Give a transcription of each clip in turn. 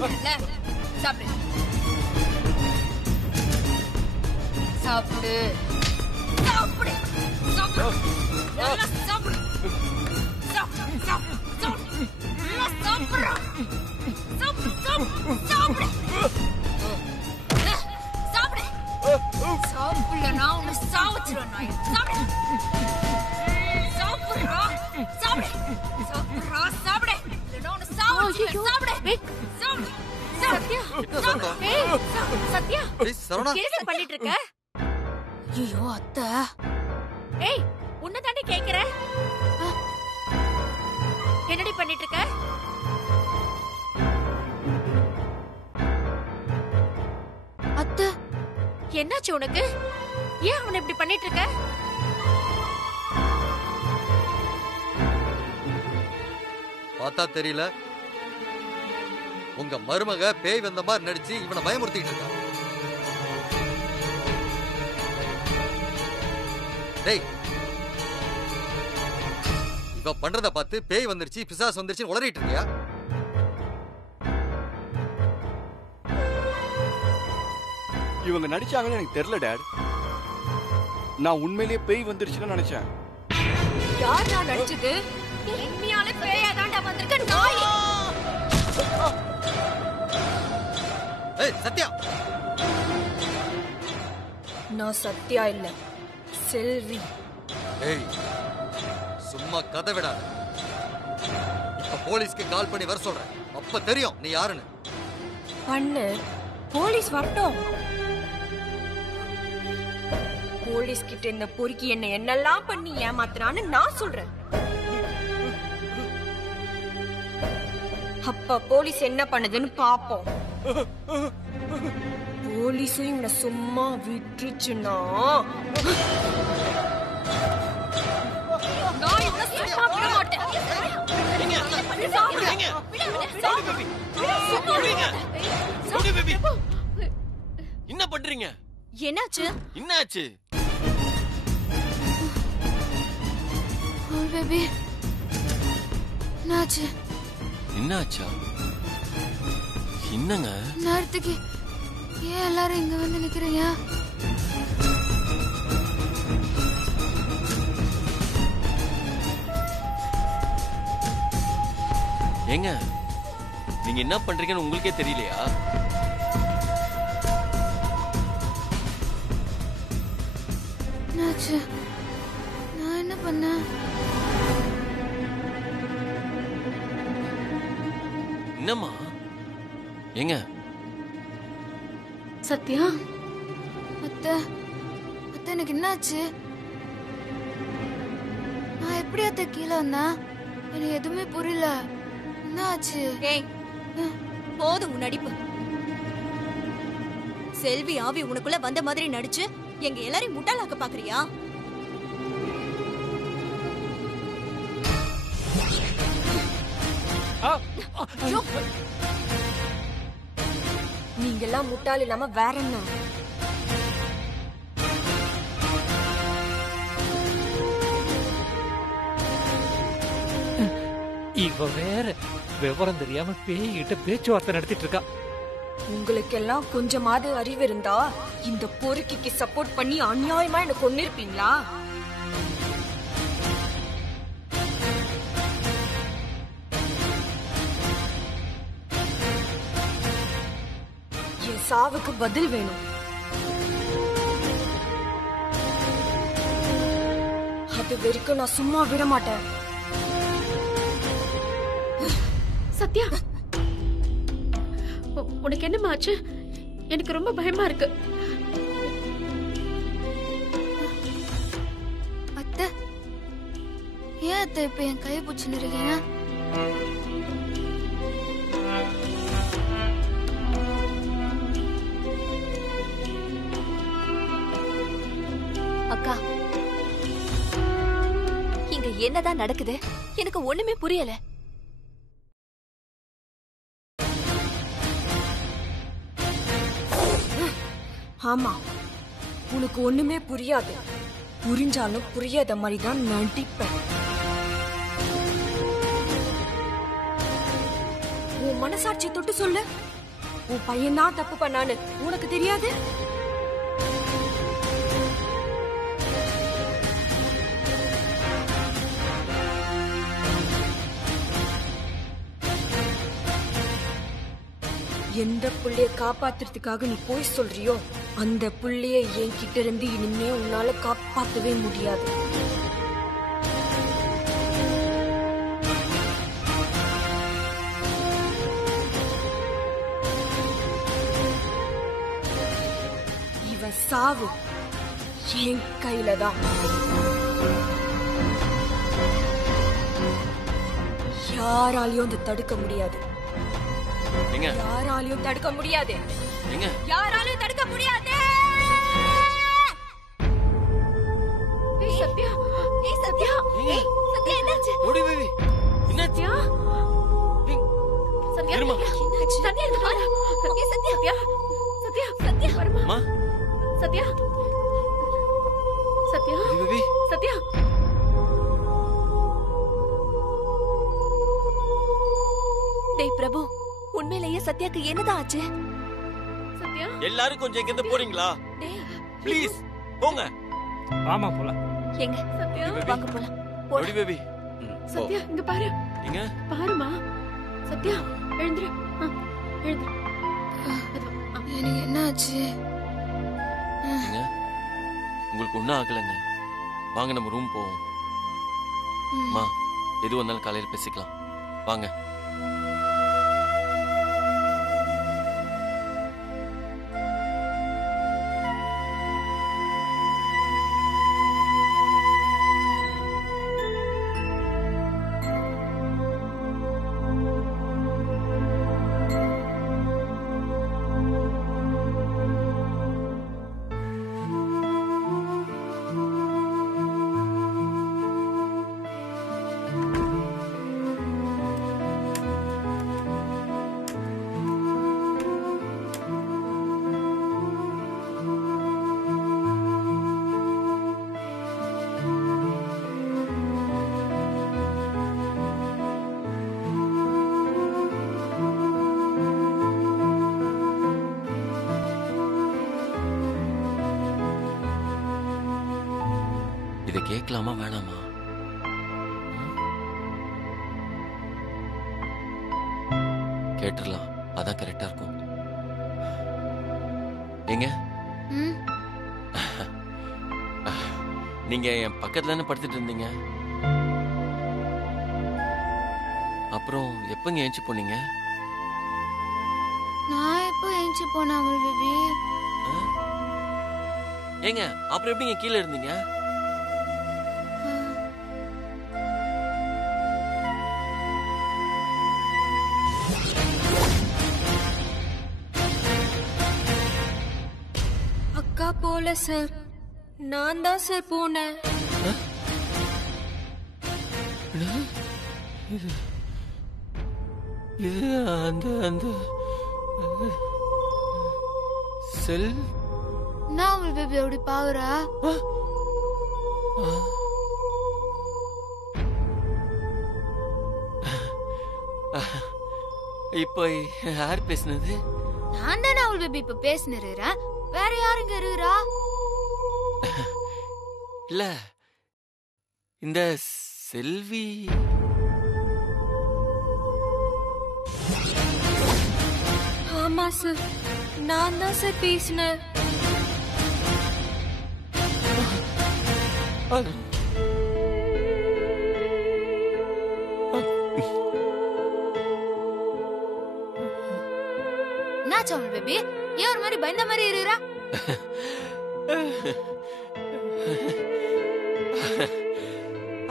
சாப்பிடுறேன்ல, சாப்பிடு சாப்பிடு சாப்பிடு சாப்பிடு நல்லா சாப்பிடு சாப்பிடு சாப்பிடு நல்லா சாப்பிடு சாப்பிடு சாப்பிடு சாப்பிடு சாப்பிடலனா உன்னை சாவச்சிருவேன் நாய். சாப்பிடு சாப்பிடுறா சாப்பிடு சாப்பிடுறா சாப்பிடு இல்லைன்னா உன்னை சாவச்சிருவேன். சாப்பிடு சாப்பிடு சத்யா சத்யா என்ன பண்ணிட்டு இருக்க? ஐயோ அத்தை. ஏய் உன்னை தாண்டி கேக்குற. என்னடி பண்ணிட்டு இருக்க? அத்தை என்னாச்சு உனக்கு? ஏன் அவனை இப்படி பண்ணிட்டு இருக்க? பார்த்தா தெரியல, உங்க மருமக பேய் வந்த மாதிரி நடிச்சு இவனை பயமுறுத்திட்டு இருக்கா. டேய், இவ பண்றத பார்த்து பேய் வந்துருச்சு பிசாசு வந்துருச்சு உளறிட்டு இருக்கியா? இவங்க நடிச்சாங்கன்னு எனக்கு தெரியல டாட். நான் உண்மையிலேயே பேய் வந்துருச்சுன்னு நினைச்சேன். யார் நான் நடிச்சது? உண்மையாலே பேயா தாண்டா வந்திருக்க நாய். ஏய் சத்யா. நான் சத்யா இல்ல, செல்வி. ஏய் சும்மா கதை விடாத. இப்ப போலீஸ்க்கு கால் பண்ணி வர சொல்றேன். அப்ப தெரியும் நீ யாருன்னு. பண்ணு, போலீஸ் வரட்டும். போலீஸ் கிட்ட இந்த பொறுக்கி என்னெல்லாம் பண்ணி ஏமாத்துறான்னு நான் சொல்றேன். அப்ப போலீஸ் என்ன பண்ணுதுன்னு பாப்போம். போலீஸும் இவனை சும்மா விட்டுருச்சுன்னா நான் இவனை சும்மா விட மாட்டேன். என்ன பண்றீங்க? என்னாச்சு? என்னாச்சு? பேபி என்னாச்சு? என்னாச்சா? என்னங்க நேரத்துக்கு ஏன் எல்லாரும் இங்க வந்து நிக்கிறீங்க? ஏங்க நீங்க என்ன பண்றீங்கன்னு உங்களுக்கே தெரியலையா? என்னாச்சு? நான் என்ன பண்ணேன்? என்னம்மா? ஏங்க சத்யா அத்தை, அத்தை எனக்கு என்னாச்சு? நான் எப்படி அத்தை கீழே வந்தேன்? எனக்கு எதுவுமே புரியல. என்னாச்சு? ஏய் போதும் உன் நடிப்பு. செல்வி ஆவி உனக்குள்ள வந்த மாதிரி நடிச்சு எங்க எல்லாரையும் முட்டாளாக்க பாக்குறியா? நீங்க எல்லாம் முட்டாள் இல்லாம வேற என்ன? இவ வேற விவரம் தெரியாம பேய்கிட்ட பேச்சுவார்த்தை நடத்திட்டு இருக்கா. உங்களுக்கு எல்லாம் கொஞ்சமாவது அறிவு இருந்தா இந்த பொறுக்கிக்கு சப்போர்ட் பண்ணி அநியாயமா என்ன கொன்னிருப்பீங்களா? என் சாவுக்கு பதில் வேணும். அது வரைக்கும் நான் சும்மா விட மாட்டேன். சத்யா, உனக்கு என்னமா ஆச்சு? எனக்கு ரொம்ப பயமா இருக்கு. அத்தை, ஏன் அத்தை இப்ப என் கையை பிடிச்சுன்னு இருக்கீங்க? அக்கா, இங்க என்னதான் நடக்குது? எனக்கு ஒண்ணுமே புரியல. ஆமா, உனக்கு ஒண்ணுமே புரியாது. புரிஞ்சாலும் புரியாத மாதிரி தான் நடிப்பேன். உன் மனசாட்சியை தொட்டு சொல்லு. உன் பையன் தான் தப்பு பண்ணான்னு உனக்கு தெரியாது? எந்த புள்ளைய காப்பாத்துறதுக்காக நீ போய் சொல்றியோ அந்த புள்ளைய என்கிட்ட இருந்து இனிமே உன்னால காப்பாத்தவே முடியாது. இவ சாவு என் கையில தான். யாராலையும் அதை தடுக்க முடியாது. எங்க யாராலையும் தடுக்க முடியாது. எங்க யாராலையும் தடுக்க முடியாது. ஏய் சத்யா, ஏய் சத்யா, ஏங்க? ஏய் சத்யா என்னாச்சு? ரவுடி பேபி என்னாச்சு? சத்யா, இருமா. என்னாச்சு? சத்யா இங்க பாரு. ஏய் சத்யா, சத்யா, சத்யா, சத்யா வருமா? அம்மா சத்யா, சத்யா, ரவுடி பேபி சத்யா. டேய் பிரபு, உண்மையிலேயே சத்யாக்கு என்னதான் ஆச்சு? சத்யா, எல்லாரும் கொஞ்சம் இங்க இருந்து போறீங்களா? டேய் ப்ளீஸ் போங்க. ஆமா போலாம். எங்க சத்யா, வாங்க போலாம். ரவுடி பேபி சத்யா இங்க பாரு. எங்க பாருமா. சத்யா எழுந்துரு. எழுந்துரு. எனக்கு என்ன ஆச்சு? எங்க உங்களுக்கு ஒன்றும் ஆகலைங்க. வாங்க நம்ம ரூம் போவோம். அம்மா எது வந்தாலும் காலையில் பேசிக்கலாம். வாங்க. இதை கேட்கலாமா வேணாமா? கேட்டுடலாம், அதான் கரெக்டா இருக்கும். எங்க நீங்க என் பக்கத்துல தானே படுத்துட்டு இருந்தீங்க. அப்புறம் எப்பங்க ஏஞ்சி போனீங்க? நான் எப்போ ஏஞ்சி போனா பேபி? ஏங்க அப்புறம் எப்படிங்க கீழே இருந்தீங்க? அக்கா போல சார், நான் தான் சார் போனேன். இது அந்த அந்த செல் நான் பேபி அப்படி பாக்குறா? இப்போ யார் பேசுனது? நான் தானே அவள் பேபி இப்ப பேசினுறேன். வேற யாருங்க இருக்கிறா? இல்ல இந்த செல்வி. ஆமா சார், நான் தான் சார் பேசினேன். என்னாச்சு அவள் பேபி? ஏன் ஒரு மாதிரி பயந்த மாதிரி இருக்கிறா?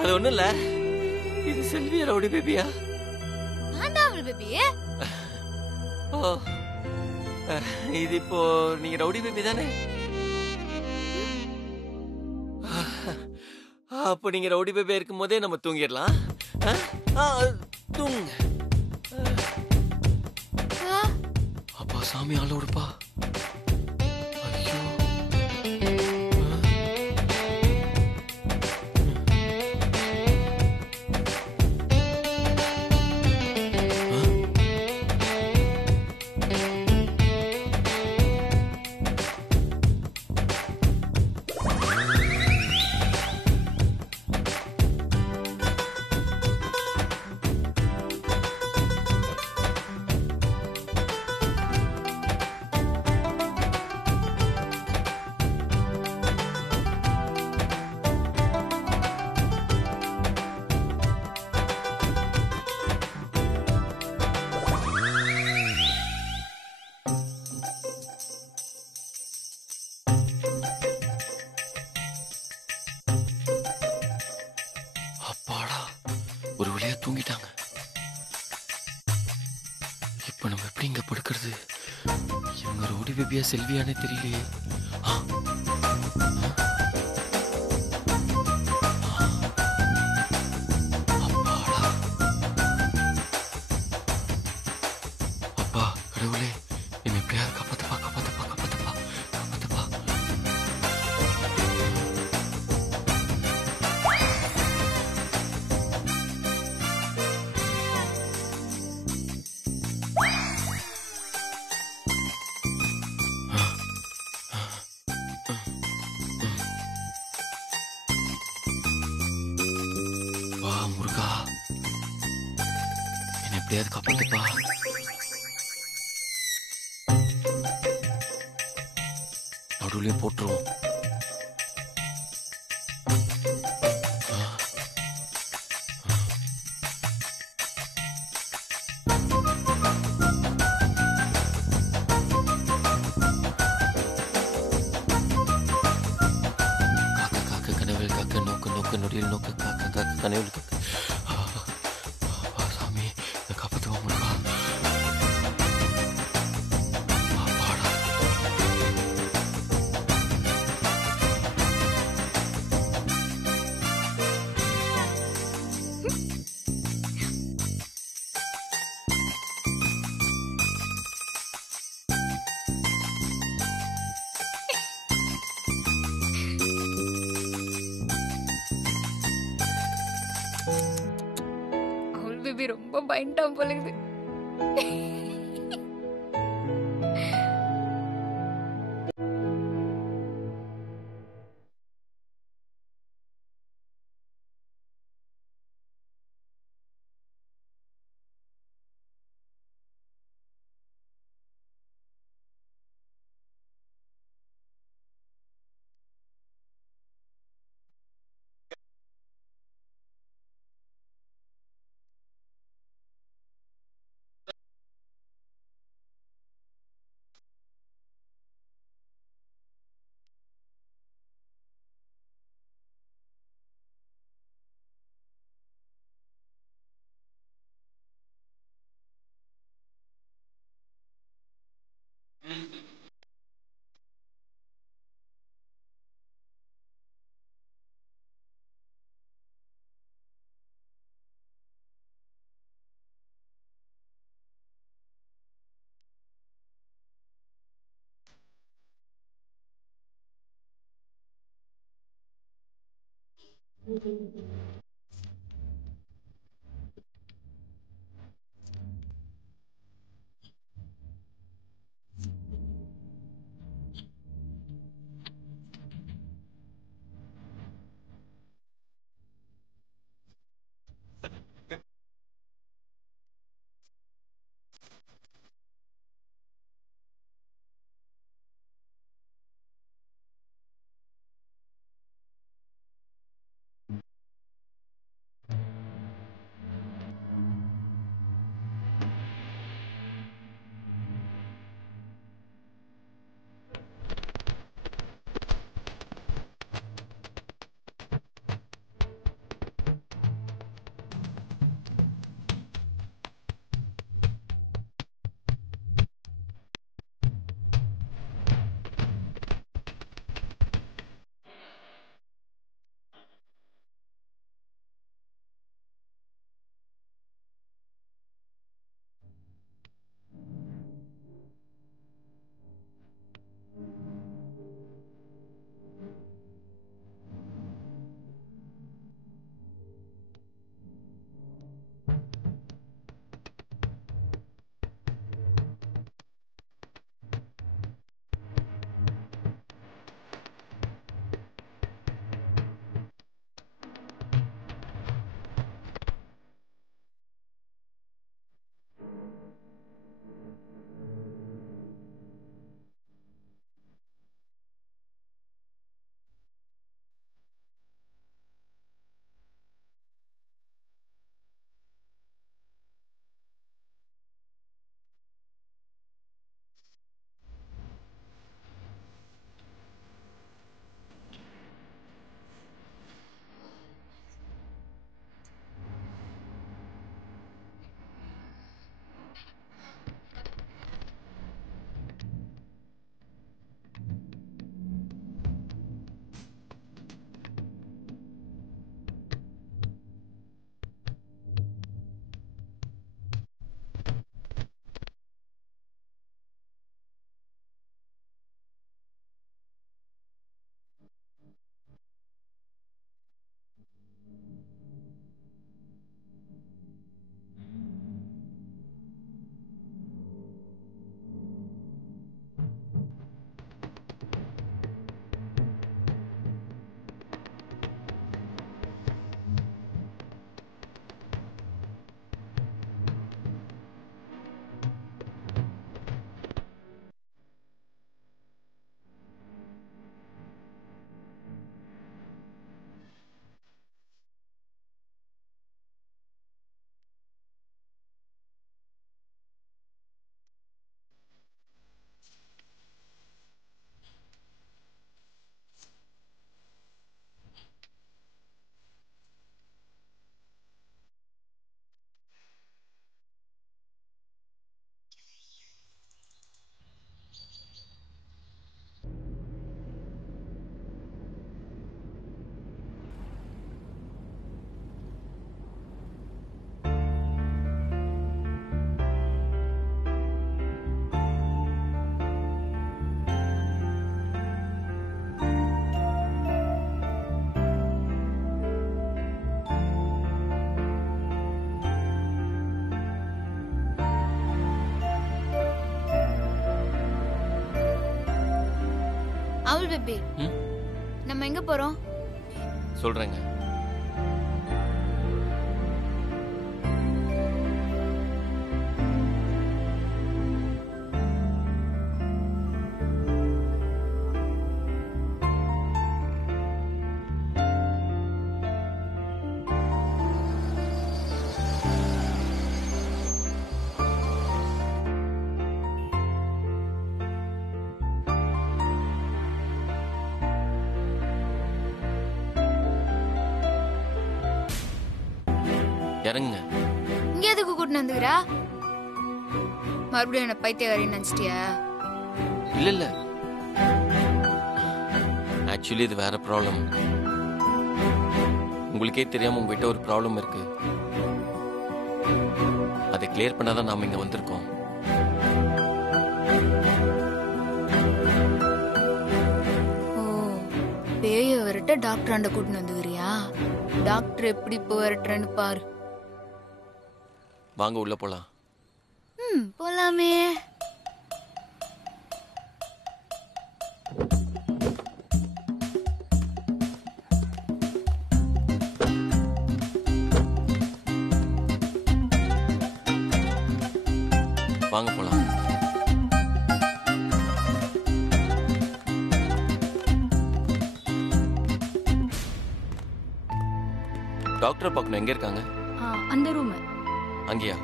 அது ஒண்ணும் இல்ல. இது செல்வியா ரவுடி பேபியா? நான் தான் அவள் பேபி. ஓ, இது இப்போ நீங்க ரவுடி பேபி தானே? அப்போ நீங்க ரவுடி பேபியா இருக்கும் போதே நம்ம தூங்கிடலாம். தூங்க. அப்பா சாமி ஆளோடுப்பா. ஐயோ. இப்ப நம்ம எப்படி இங்க படுக்கிறது? இவங்க ரவுடி பேபியா செல்வியானே தெரியலையே. ஆ. அப்பாடா. அப்பா கடவுளே, என்னை எப்படியாவது காப்பாத்துப்பா, காப்பாத்துப்பா, காப்பாத்துப்பா, காப்பாத்துப்பா. வா முருகா, என்னை எப்படியாவது காப்பாத்துப்பா. நடுவுலயும் போட்டுருவோம். காக்க காக்க கனவில் காக்க நோக்கு நோக்கு நொடியில் நோக்க காக்க காக்க கனவில் காக்க. சாமி என்னை காப்பாத்துவா முருகா. அப்பாடா. அவள் பேபி ரொம்ப பயன்டான் போலகுது. அவள் பேபி ம்? நம்ம எங்க போறோம்? சொல்றேங்க. இறங்குங்க. இங்க எதுக்கு கூட்டிட்டு வந்துக்கிறா? மறுபடியும் என்ன பைத்தியக்காரின்னு நினைச்சிட்டியா? இல்ல இல்ல, ஆக்சுவலி இது வேற ப்ராப்ளம். உங்களுக்கே தெரியாம உங்ககிட்ட ஒரு ப்ராப்ளம் இருக்கு. அதை கிளியர் பண்ணாதான் நாம இங்க வந்திருக்கோம். ஓ, பேய விரட்ட டாக்டர் ஆண்ட கூட்டிட்டு வந்துக்கிறியா? டாக்டர் எப்படி இப்போ விரட்டுறேன்னு பாரு. வாங்க உள்ள போலாம். போலாமே. வாங்க போலாம். டாக்டர் பார்க்கணும். எங்க இருக்காங்க? அந்த ரூம். அங்கேயா?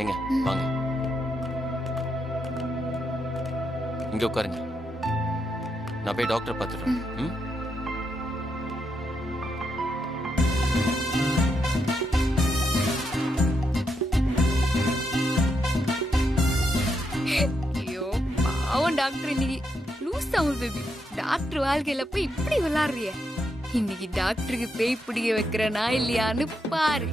எங்க? வாங்க, இங்க உட்காருங்க. நான் போய் டாக்டர் பார்த்துடுறேன். ஐயோ பாவம் டாக்டர் இன்னைக்கு லூஸ் தமிழ் பேபி. டாக்டர் வாழ்க்கையில போய் இப்படி விளையாடுறிய. இன்னைக்கு டாக்டருக்கு பேய் பிடிக்க வைக்கிறனா இல்லையான்னு பாரு.